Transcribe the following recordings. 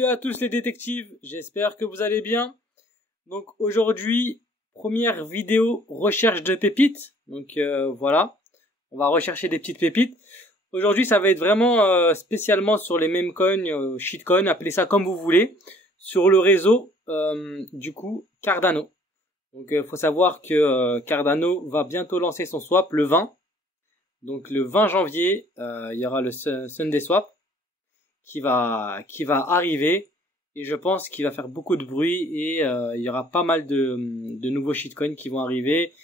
Salut à tous les détectives, j'espère que vous allez bien. Donc aujourd'hui, première vidéo recherche de pépites. Donc voilà, on va rechercher des petites pépites. Aujourd'hui, ça va être vraiment spécialement sur les meme coins, shitcoins, appelez ça comme vous voulez, sur le réseau du coup Cardano. Donc faut savoir que Cardano va bientôt lancer son swap le 20. Donc le 20 janvier, il y aura le Sunday Swap qui va arriver, et je pense qu'il va faire beaucoup de bruit, et il y aura pas mal de nouveaux shitcoins qui vont arriver,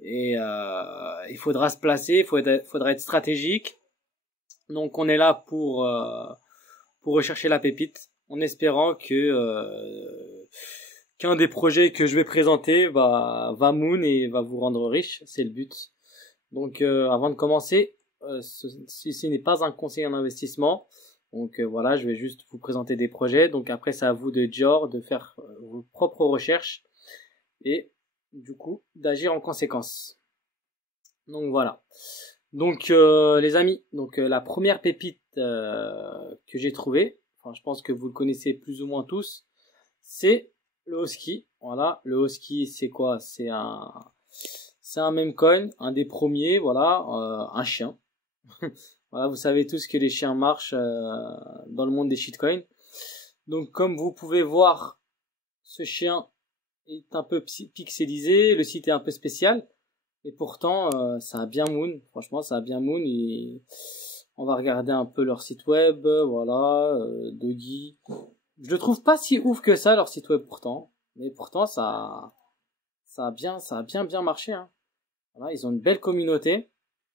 et il faudra se placer, faudra être stratégique. Donc on est là pour rechercher la pépite, en espérant que qu'un des projets que je vais présenter va moon et va vous rendre riche, c'est le but. Donc avant de commencer, ceci n'est pas un conseil en investissement. Donc voilà, je vais juste vous présenter des projets. Donc après, c'est à vous de faire vos propres recherches et du coup d'agir en conséquence. Donc voilà. Donc les amis, donc la première pépite que j'ai trouvée, enfin je pense que vous le connaissez plus ou moins tous, c'est le Husky. Voilà, le Husky, c'est quoi? C'est un meme coin, un des premiers, voilà, un chien. Voilà, vous savez tous que les chiens marchent dans le monde des shitcoins. Donc comme vous pouvez voir, ce chien est un peu pixelisé, le site est un peu spécial, et pourtant ça a bien moon, franchement ça a bien moon. Et on va regarder un peu leur site web, voilà, Doggy. Je le trouve pas si ouf que ça leur site web pourtant, mais pourtant ça a bien marché, hein. Voilà, ils ont une belle communauté.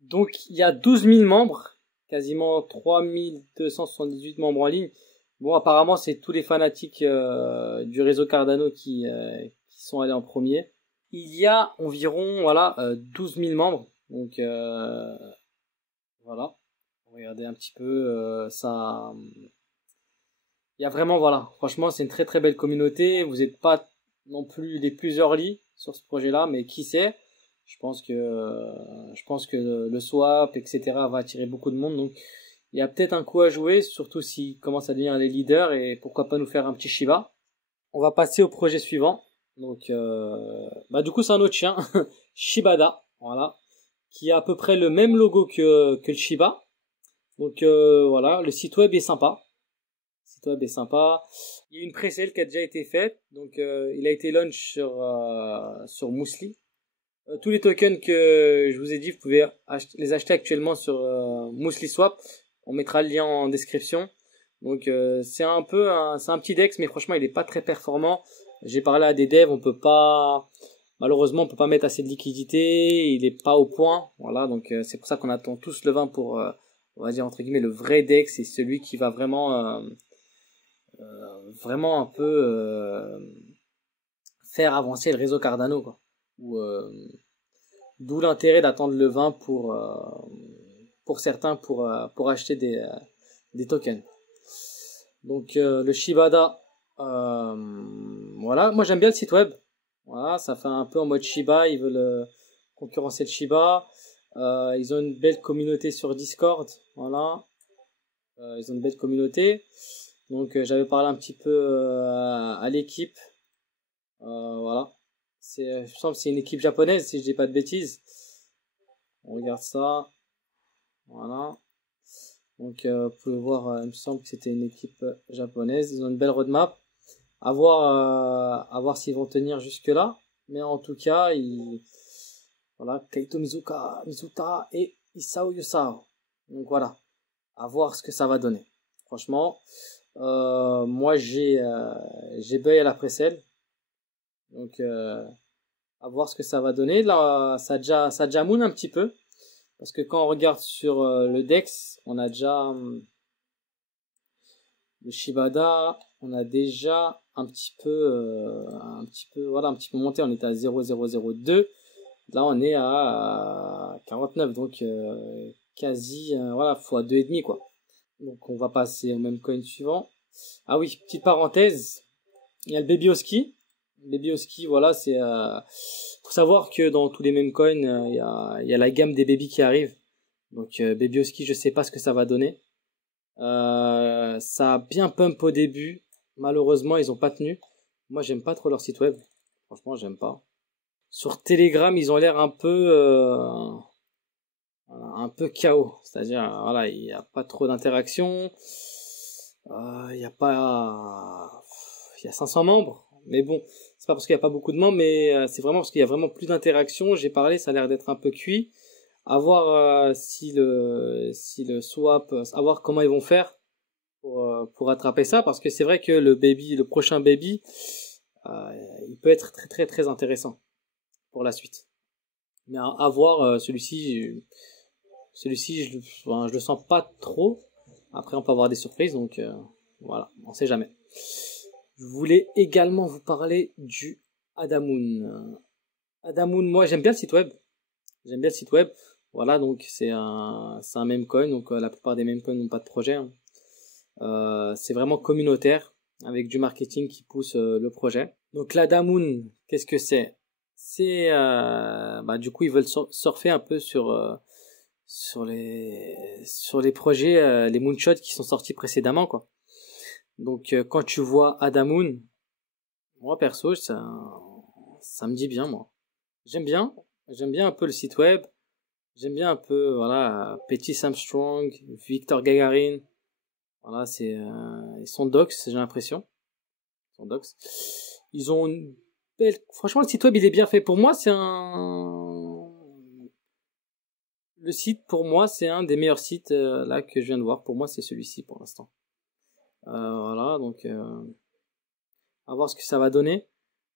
Donc il y a 12 000 membres, quasiment 3278 membres en ligne. Bon, apparemment c'est tous les fanatiques du réseau Cardano qui sont allés en premier. Il y a environ 12 000 membres. Donc voilà, regardez un petit peu ça. Il y a vraiment, voilà, franchement c'est une très très belle communauté. Vous n'êtes pas non plus les plus early sur ce projet-là, mais qui sait. Je pense que le swap, etc. va attirer beaucoup de monde. Donc il y a peut-être un coup à jouer, surtout s'ils commencent à devenir les leaders, et pourquoi pas nous faire un petit Shiba. On va passer au projet suivant. Donc du coup c'est un autre chien, Shibada, voilà, qui a à peu près le même logo que le Shiba. Donc voilà, le site web est sympa. Il y a une pré-sale qui a déjà été faite. Donc il a été launch sur Mously. Tous les tokens que je vous ai dit, vous pouvez les acheter actuellement sur Mously Swap. On mettra le lien en description. Donc c'est un petit DEX, mais franchement il est pas très performant. J'ai parlé à des devs, malheureusement on peut pas mettre assez de liquidité, il est pas au point. Voilà, donc c'est pour ça qu'on attend tous le 20 pour on va dire entre guillemets le vrai DEX, c'est celui qui va vraiment un peu faire avancer le réseau Cardano, quoi. D'où l'intérêt d'attendre le 20 pour certains pour acheter des tokens. Donc le Shibada, voilà, moi j'aime bien le site web. Voilà, ça fait un peu en mode Shiba, ils veulent concurrencer le Shiba. Ils ont une belle communauté sur Discord, voilà. Ils ont une belle communauté. Donc j'avais parlé un petit peu à l'équipe. Voilà. Je me semble que c'est une équipe japonaise, si je dis pas de bêtises. On regarde ça. Voilà. Donc vous pouvez voir, il me semble que c'était une équipe japonaise. Ils ont une belle roadmap. À voir s'ils vont tenir jusque là. Mais en tout cas, voilà, Kaito Mizuta et Isao Yusao. Donc voilà, à voir ce que ça va donner. Franchement, moi j'ai buy à la pré-sale. Donc à voir ce que ça va donner. Là ça a déjà moon un petit peu, parce que quand on regarde sur le DEX, on a déjà le Shibada, on a déjà un petit peu monté. On était à 0,002, là on est à 49, donc quasi fois 2,5 quoi. Donc on va passer au même coin suivant. Ah oui, petite parenthèse, il y a le Baby Husky. Baby Husky, voilà, c'est faut savoir que dans tous les mêmes coins, il y a la gamme des baby qui arrive. Donc Baby Husky, je sais pas ce que ça va donner. Ça a bien pump au début, Malheureusement, ils ont pas tenu. Moi, j'aime pas trop leur site web. Franchement, j'aime pas. Sur Telegram, ils ont l'air un peu chaos. C'est-à-dire, voilà, il n'y a pas trop d'interaction. Il y a pas, il y a 500 membres. Mais bon, c'est pas parce qu'il y a pas beaucoup de membres, mais c'est vraiment parce qu'il y a vraiment plus d'interaction. J'ai parlé, ça a l'air d'être un peu cuit. À voir si le swap, à voir comment ils vont faire pour attraper ça, parce que c'est vrai que le prochain baby, il peut être très très très intéressant pour la suite. Mais à voir celui-ci, je le sens pas trop. Après, on peut avoir des surprises, donc voilà, on sait jamais. Je voulais également vous parler du Adamoon. Adamoon, moi j'aime bien le site web. J'aime bien le site web. Voilà, donc c'est un meme coin, donc la plupart des meme coins n'ont pas de projet. Hein. C'est vraiment communautaire, avec du marketing qui pousse le projet. Donc l'Adamoon, qu'est-ce que c'est? C'est du coup ils veulent surfer un peu sur les projets, les moonshots qui sont sortis précédemment, quoi. Donc quand tu vois Adamoon, moi perso ça me dit bien, moi. J'aime bien un peu le site web. J'aime bien un peu, voilà, Petit Armstrong, Victor Gagarin. Voilà, ils sont docs, j'ai l'impression. Ils sont docs. Ils ont une belle, franchement, le site web, il est bien fait. Pour moi, le site, pour moi, c'est un des meilleurs sites, là, que je viens de voir. Pour moi, c'est celui-ci, pour l'instant. Voilà, donc, à voir ce que ça va donner.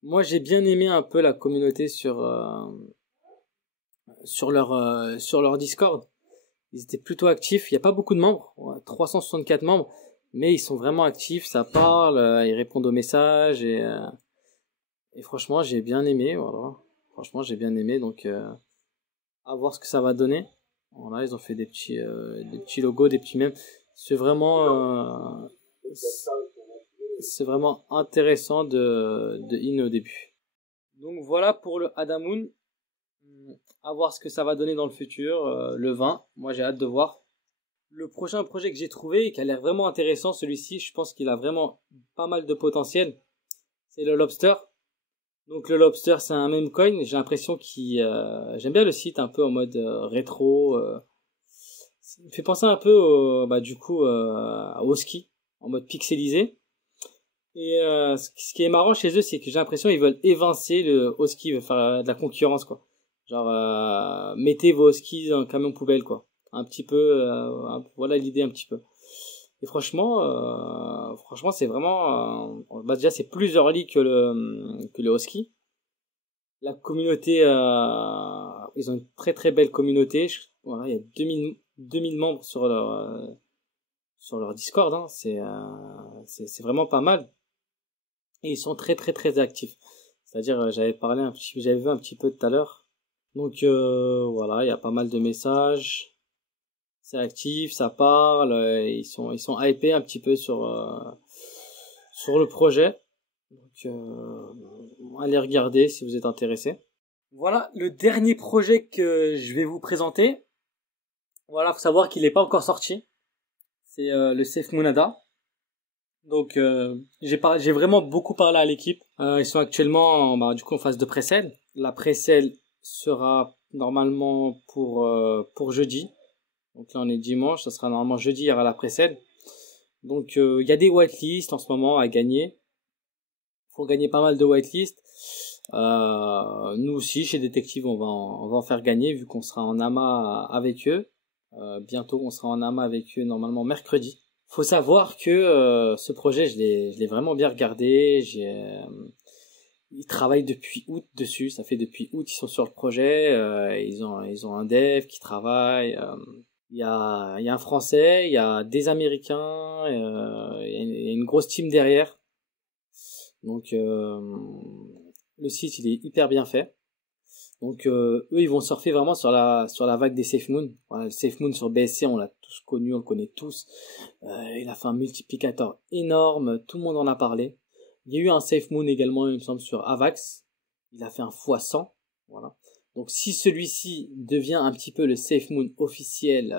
Moi, j'ai bien aimé un peu la communauté sur leur Discord. Ils étaient plutôt actifs. Il n'y a pas beaucoup de membres, 364 membres, mais ils sont vraiment actifs. Ça parle, ils répondent aux messages et franchement, j'ai bien aimé. Voilà, franchement, j'ai bien aimé. Donc, à voir ce que ça va donner. Voilà, ils ont fait des petits logos, des petits mèmes. C'est vraiment intéressant de in au début. Donc voilà pour le Adamoon. À voir ce que ça va donner dans le futur, le 20. Moi, j'ai hâte de voir. Le prochain projet que j'ai trouvé et qui a l'air vraiment intéressant, celui-ci, je pense qu'il a vraiment pas mal de potentiel. C'est le Lobster. Donc le Lobster, c'est un meme coin. J'ai l'impression j'aime bien le site un peu en mode rétro. Il me fait penser un peu au ski, en mode pixelisé. Et ce qui est marrant chez eux, c'est que j'ai l'impression qu'ils veulent évincer le Husky, ils veulent faire de la concurrence, quoi. Genre, mettez vos skis dans le camion poubelle, quoi. Un petit peu, voilà l'idée un petit peu. Et franchement, c'est vraiment, déjà c'est plus early que le Husky. La communauté, ils ont une très très belle communauté. Voilà, il y a 2000 membres sur leur Discord, hein. C'est vraiment pas mal. Et ils sont très très très actifs. C'est-à-dire, j'avais vu un petit peu tout à l'heure. Donc voilà, il y a pas mal de messages. C'est actif, ça parle. Ils sont hypés un petit peu sur le projet. Donc allez regarder si vous êtes intéressé. Voilà le dernier projet que je vais vous présenter. Voilà, faut savoir qu'il n'est pas encore sorti. C'est le Safe Monada. Donc j'ai vraiment beaucoup parlé à l'équipe. Ils sont actuellement du coup en phase de pré-sale. La pré-sale sera normalement pour jeudi. Donc là on est dimanche, ça sera normalement jeudi, il y aura la pré-sale. Donc il y a des whitelists en ce moment à gagner. Faut gagner pas mal de whitelists. Nous aussi chez Détective on va en faire gagner vu qu'on sera en AMA avec eux. Bientôt on sera en AMA avec eux normalement mercredi. Faut savoir que ce projet, je l'ai vraiment bien regardé. Ils travaillent depuis août dessus. Ça fait depuis août ils sont sur le projet. Ils ont un dev qui travaille. Il y a un Français, il y a des Américains. Il y a une grosse team derrière. Donc le site il est hyper bien fait. Donc eux ils vont surfer vraiment sur la vague des SafeMoon. Voilà, le SafeMoon sur BSC on l'a tous connu, on le connaît tous. Il a fait un multiplicateur énorme, tout le monde en a parlé. Il y a eu un SafeMoon également il me semble sur Avax. Il a fait un x100. Voilà. Donc si celui-ci devient un petit peu le SafeMoon officiel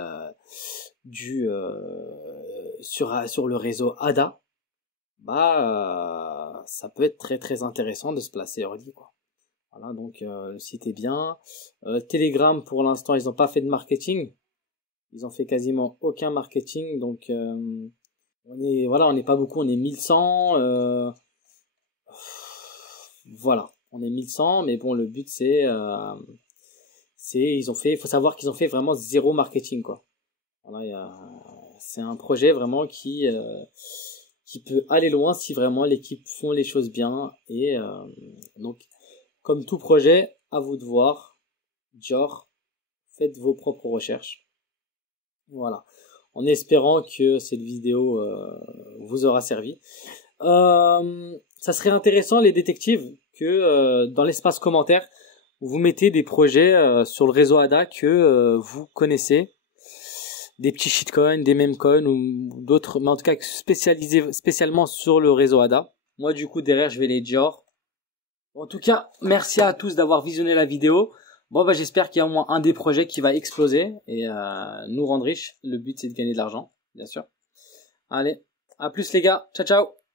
sur le réseau ADA, bah ça peut être très très intéressant de se placer early, quoi. Voilà, donc le site est bien. Telegram, pour l'instant, ils n'ont pas fait de marketing. Ils ont fait quasiment aucun marketing, donc on n'est pas beaucoup, on est 1100. Voilà, on est 1100, mais bon, le but il faut savoir qu'ils ont fait vraiment zéro marketing, quoi. Voilà, c'est un projet vraiment qui peut aller loin si vraiment l'équipe font les choses bien. Et donc, comme tout projet, à vous de voir. Genre, faites vos propres recherches. Voilà. En espérant que cette vidéo vous aura servi. Ça serait intéressant, les détectives, que dans l'espace commentaire, vous mettez des projets sur le réseau ADA que vous connaissez. Des petits shitcoins, des memecoins ou d'autres, mais en tout cas spécialisés spécialement sur le réseau ADA. Moi, du coup, derrière, je vais les Dior. En tout cas, merci à tous d'avoir visionné la vidéo. Bon, bah, j'espère qu'il y a au moins un des projets qui va exploser et nous rendre riches. Le but, c'est de gagner de l'argent, bien sûr. Allez, à plus les gars. Ciao, ciao.